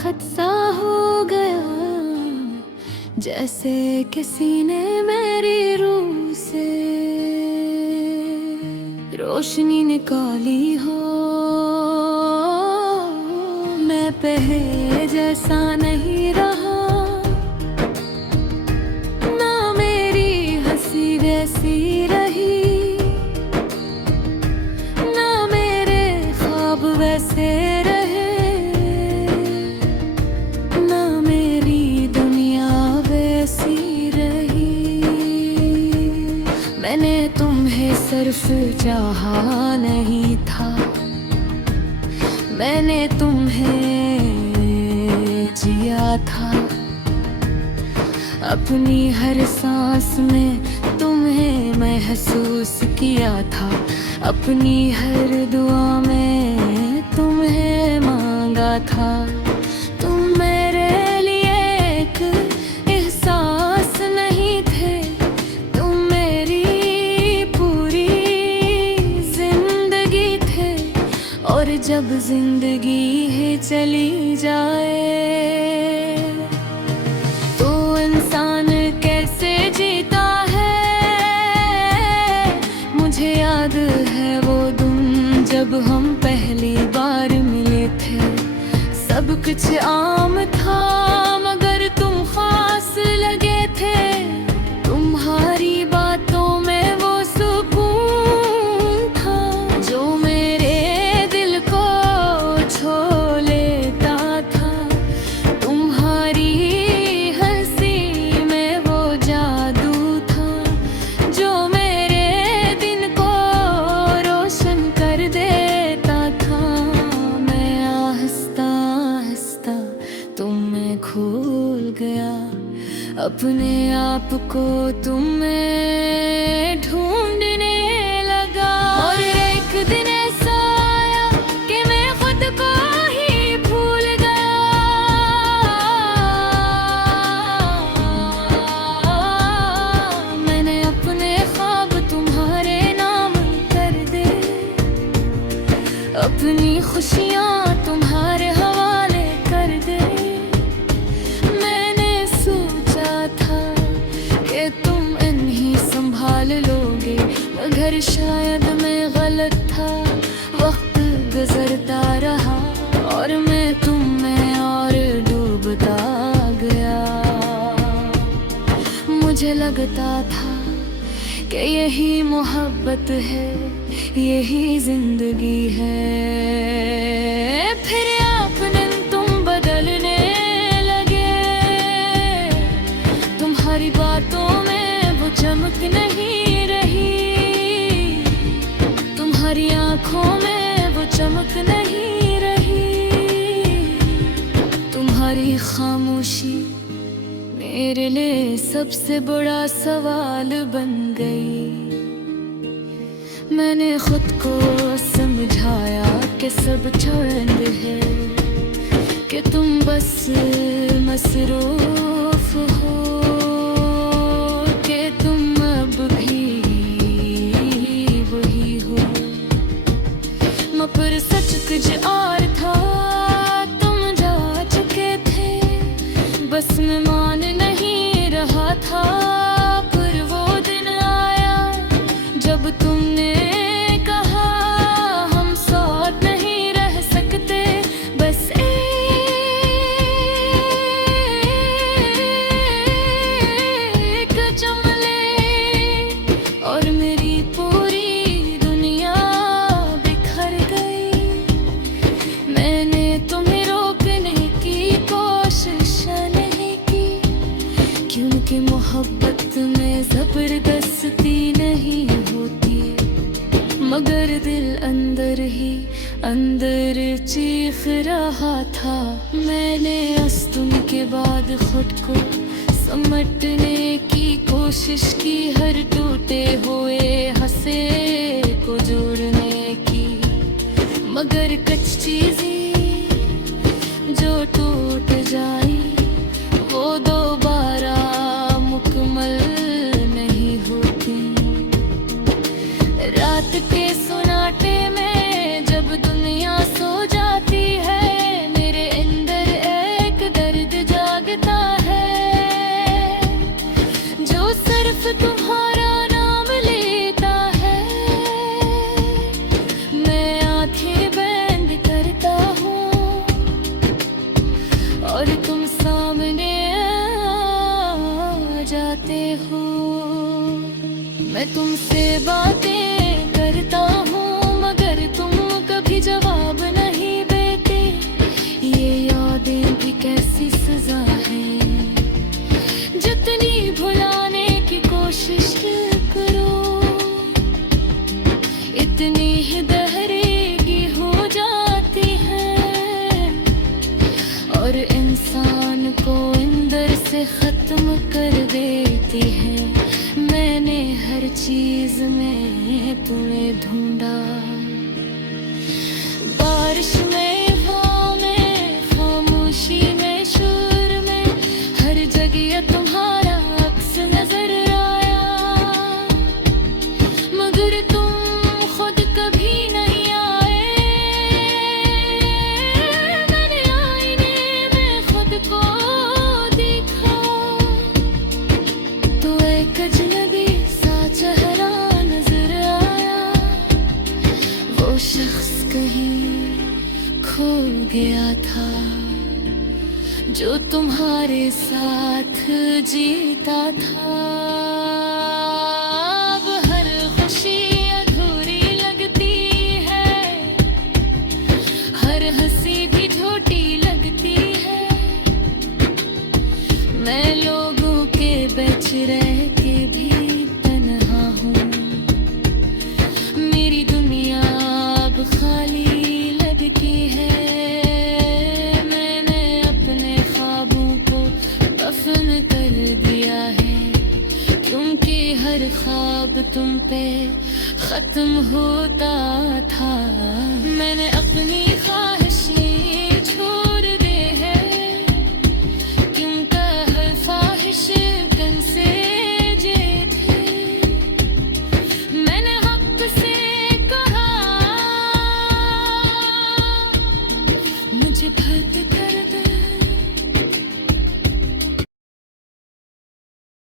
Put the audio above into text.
दस्तखत सा हो गया, जैसे किसी ने मेरी रूह से रोशनी निकाली हो। मैं पहले जैसा नहीं रहा, ना मेरी हंसी वैसी रही, ना मेरे ख्वाब वैसे रहे, ना मेरी दुनिया वैसी रही। मैंने तुम्हें सिर्फ चाहा नहीं था, मैंने तुम्हें जिया था। अपनी हर सांस में तुम्हें महसूस किया था, अपनी हर दुआ में तुम्हें मांगा था। तुम मेरे लिए एक एहसास नहीं थे, तुम मेरी पूरी जिंदगी थे। और जब जिंदगी ही चली जाए तो इंसान कैसे जीता है। मुझे याद है वो दिन जब हम पहली बार मिले थे। सब कुछ आम था मगर तुम खास लगे थे। तुम्हारी बातों में वो सुकून था जो मेरे दिल को छू लेता था। तुम्हारी हंसी में वो जादू था जो मेरे दिन को रोशन कर देता था। मैं आहिस्ता आहिस्ता तुम में खो गया, अपने आप को तुम में ढूंढने लगा। और एक दिन ऐसा आया कि मैं खुद को ही भूल गया। मैंने अपने ख्वाब तुम्हारे नाम कर दे, अपनी खुशियाँ तुम्हारे हवाले कर दे। मैंने सोचा था कि तुम इन्हीं संभाल लोगे, मगर शायद मैं गलत था। वक्त गुजरता रहा और मैं तुम में और डूबता गया। मुझे लगता था कि यही मोहब्बत है, यही जिंदगी है। फिर अपने तुम बदलने लगे, तुम्हारी बातों में वो चमक नहीं रही, तुम्हारी आंखों में वो चमक नहीं रही। तुम्हारी खामोशी मेरे लिए सबसे बड़ा सवाल बन गई। मैंने खुद को समझाया कि सब चंद है, कि तुम बस मसरूफ हो, कि तुम अब भी वही हो। मगर सच कुछ और था, तुम जा चुके थे, बस मैं मान नहीं रहा था। पर वो दिन आया जब तुमने कहा हम साथ नहीं रह सकते। बस एक चमले और मेरी पूरी दुनिया बिखर गई। मैंने तुम्हें रोकने की कोशिश नहीं की, क्योंकि मोहब्बत में जबरदस्ती नहीं होती। मगर दिल अंदर ही अंदर चीख रहा था। मैंने अस्तुम के बाद खुद को समटने की कोशिश की, हर टूटे हुए हंसे को जोड़ने की। मगर कुछ चीजें जो टूट जाई वो दोबारा मुकम्मल नहीं होती। रात के सुनाटे में जब दुनिया सो जाती है, मेरे अंदर मैं तुमसे बातें करता हूँ मगर तुम कभी जवाब नहीं देते। ये यादें भी कैसी सजा है, जितनी भुलाने की कोशिश करो इतनी ही दहरेगी हो जाती है, और इंसान को अंदर से खत्म कर देती है। मैंने हर चीज में तुम्हें ढूंढा, बारिश में, हवा में, खामोशी में, शोर में, हर जगह तुम्हारा अक्स नजर आया, मगर तुम खुद कभी नहीं आए। मैंने आईने में खुद को देखा तो एक अजनबी सा चेहरा नजर आया, वो शख्स कहीं खो गया था जो तुम्हारे साथ जीता था। अब हर खुशी अधूरी लगती है, हर हंसी भी झूठी लगती है। मैं लोगों के बीच रह के भी तन्हा हूँ, मेरी दुनिया अब खाली लगती है। मैंने अपने ख्वाबों को दफन कर दिया है, क्योंकि हर ख्वाब तुम पे खत्म होता था। मैंने अपनी ख्वाहिश